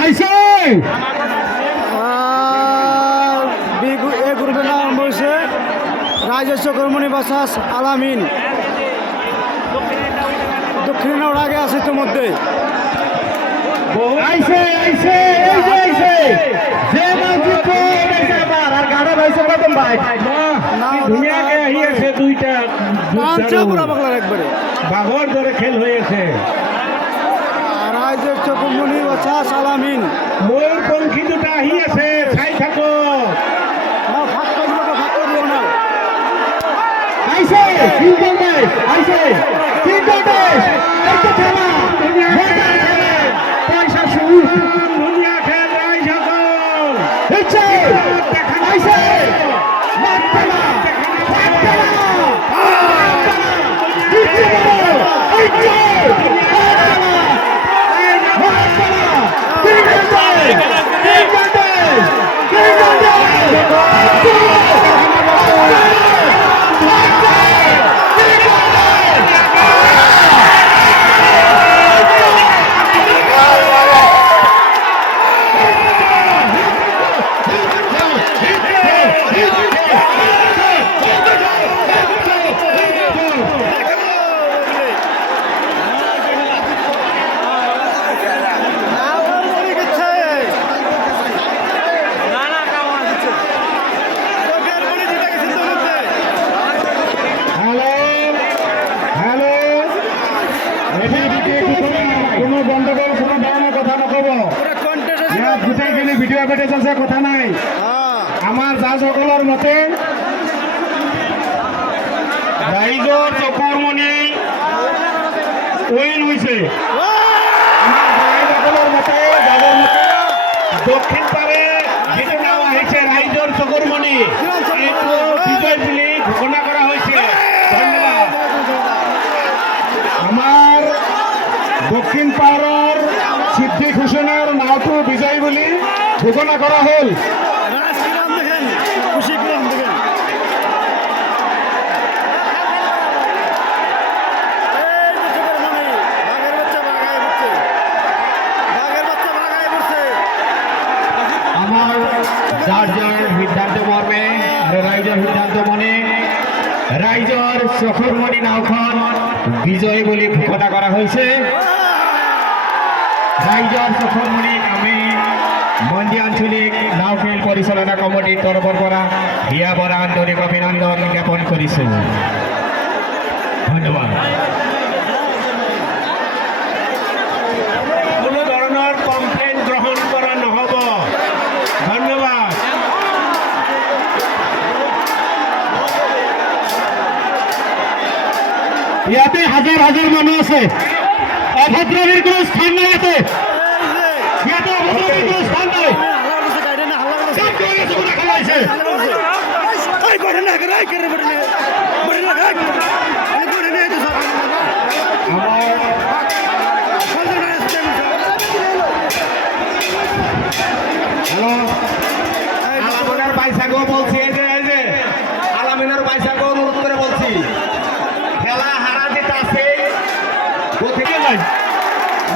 আইছে এ গ্রুপের নাম বলছে রাজস্ব কর্মণি বাসাস আলামিন। দক্ষিণ আগে আছে ইতিমধ্যে। আইছে আইছে এই যে আইছে যে মাঝিত আর গাড়া ভাইছে কদম ভাই দুনিয়াকে আইছে দুইটা কাঞ্চা পুরা বাংলার একবারে বাঘর ধরে খেল হয়েছে। রাজস্ব কর্মণি বাসাস আলামিন ময়ূর পঙ্খী দুটা আহিয়েছে খাই থাকো আইছে তিনজন দেশ আইছে তিনজন দেশ একটা খেলা মজার খেলা পয়সা শুরু দুনিয়া খেল রাই সকল ইচ্ছে আইছে মাঠ খেলা মাঠ খেলা ইচ্ছে ইচ্ছে মাঠ খেলা তিনজন দেশ তিনজন দেশ তিনজন দেশ কথা নাই আমার যা সকলের মতে রাইজর চকুরমণি উইন হয়েছে। আমার সকলের মতে যাদের মতে দক্ষিণ পারে জিতে নেওয়া হয়েছে রাইজর চকুরমণি বিজয় বলে ঘোষণা করা হয়েছে। ধন্যবাদ। আমার দক্ষিণ পাড়ার সিদ্দিক হোসেনের নাওটু বিজয় বলে ঘোষণা করা হল। আমার যার যার সিদ্ধান্ত মর্মে রাইজর সিদ্ধান্ত মনে রাইজর চকুরমণি নাওখন বিজয় বলে ঘোষণা করা হয়েছে। রাইজর চকুরমণি আমি মন্ডি আঞ্চলিক নাও খেল পরিচালনা কমিটির তরফৰ পৰা হিয়া বৰা আন্তৰিক অভিনন্দন জ্ঞাপন কৰিছোঁ। ধন্যবাদ। কোনো ধৰণৰ কমপ্লেইন গ্ৰহণ কৰা নহ'ব। ধন্যবাদ। ইয়াতে হাজাৰ হাজাৰ মানুহ আছে। অভদ্ৰমীৰ কোনো স্থান নাই ইয়াতে। ইয়াতে অভদ্ৰমীৰ কোনো স্থান নাই। আলামিনের বাইসাগো বলছি যে আলামিনের বাইসাগো অনুরোধ করে বলছি খেলা হারা যেটা আছে কোথেকে যাই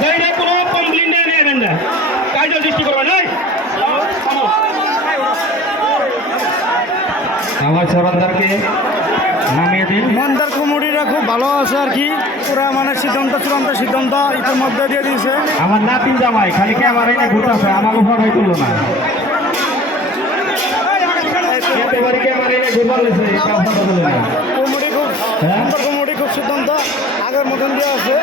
যাইলে কোনো কমপ্লেন নেবেন না কাজ দৃষ্টি করবেন নাই আমার সরদারকে নামিয়ে দিন। মন্দার কমিটিরা খুব ভালো আছে আর কি পুরা মানে সিদ্ধান্ত চূড়ান্ত সিদ্ধান্ত এটার মধ্যে দিয়ে দিয়েছে। আমার নাতিন জামাই খালি ক্যামেরা এনে ঘুরতেছে আমার উপর হয়ে তুললো না কমিটি খুব সিদ্ধান্ত আগের মতন দেওয়া আছে।